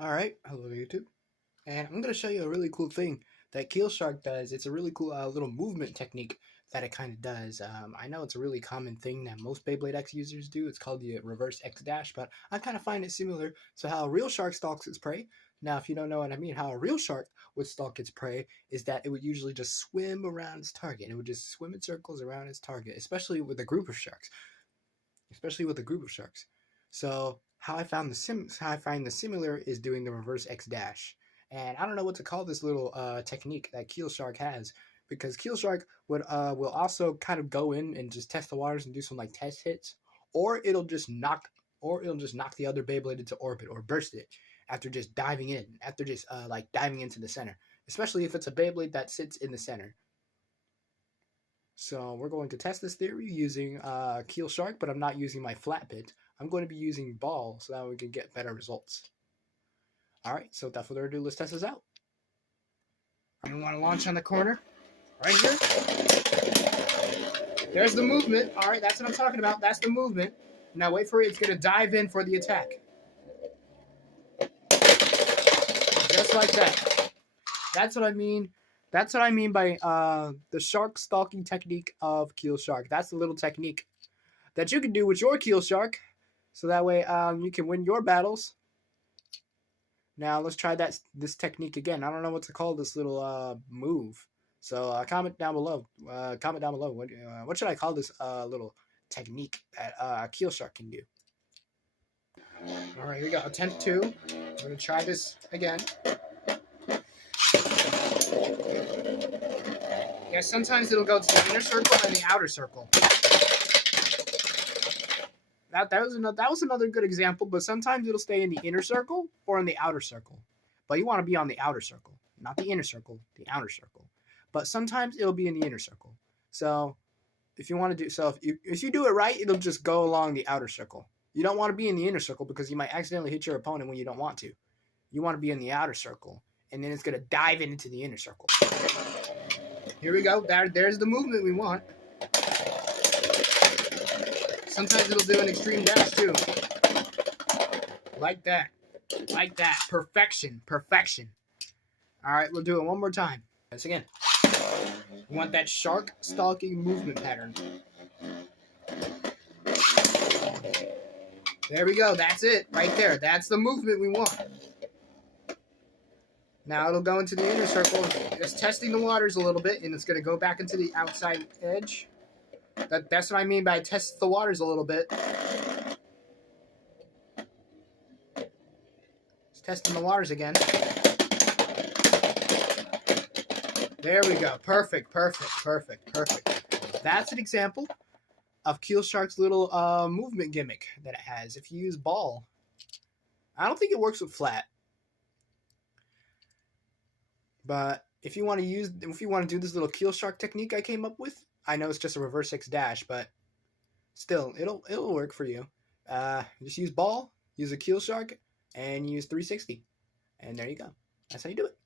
Alright, hello YouTube. And I'm going to show you a really cool thing that Keel Shark does. It's a really cool little movement technique that it kind of does. I know it's a really common thing that most Beyblade X users do. It's called the reverse X dash, but I kind of find it similar to how a real shark stalks its prey. Now, if you don't know what I mean, how a real shark would stalk its prey is that it would usually just swim around its target. It would just swim in circles around its target, especially with a group of sharks. So how I find the similar is doing the reverse X dash. And I don't know what to call this little technique that Keel Shark has, because Keel Shark will also kind of go in and just test the waters and do some like test hits, or it'll just knock the other Beyblade into orbit or burst it after just diving into the center, especially if it's a Beyblade that sits in the center. So we're going to test this theory using Keel Shark, but I'm not using my flat bit. I'm going to be using ball so that we can get better results. Alright, so without further ado, let's test this out. We want to launch on the corner, right here. There's the movement. Alright, that's what I'm talking about. That's the movement. Now wait for it. It's going to dive in for the attack. Just like that. That's what I mean. That's what I mean by the shark stalking technique of Keel Shark. That's the little technique that you can do with your Keel Shark, so that way you can win your battles. Now let's try this technique again. I don't know what to call this little move. So comment down below. What should I call this little technique that Keel Shark can do? All right, here we go. Attempt 2. I'm gonna try this again. Yeah, sometimes it'll go to the inner circle and the outer circle. That was another good example, but sometimes it'll stay in the inner circle or in the outer circle. But you want to be on the outer circle, not the inner circle, the outer circle. But sometimes it'll be in the inner circle. So if you want to do if you do it right, it'll just go along the outer circle. You don't want to be in the inner circle because you might accidentally hit your opponent when you don't want to. You want to be in the outer circle, and then it's going to dive into the inner circle. Here we go. There's the movement we want. Sometimes it'll do an extreme dash too. Like that. Like that. Perfection. Perfection. Alright, we'll do it one more time. Once again. We want that shark stalking movement pattern. There we go. That's it. Right there. That's the movement we want. Now it'll go into the inner circle, just testing the waters a little bit, and it's going to go back into the outside edge. That's what I mean by test the waters a little bit. It's testing the waters again. There we go. Perfect, perfect, perfect, perfect. That's an example of Keel Shark's little movement gimmick that it has. If you use ball, I don't think it works with flat. But if you want to do this little Keel Shark technique I came up with, I know it's just a reverse X dash, but still, it'll work for you. Just use ball, use a Keel Shark, and use 360, and there you go. That's how you do it.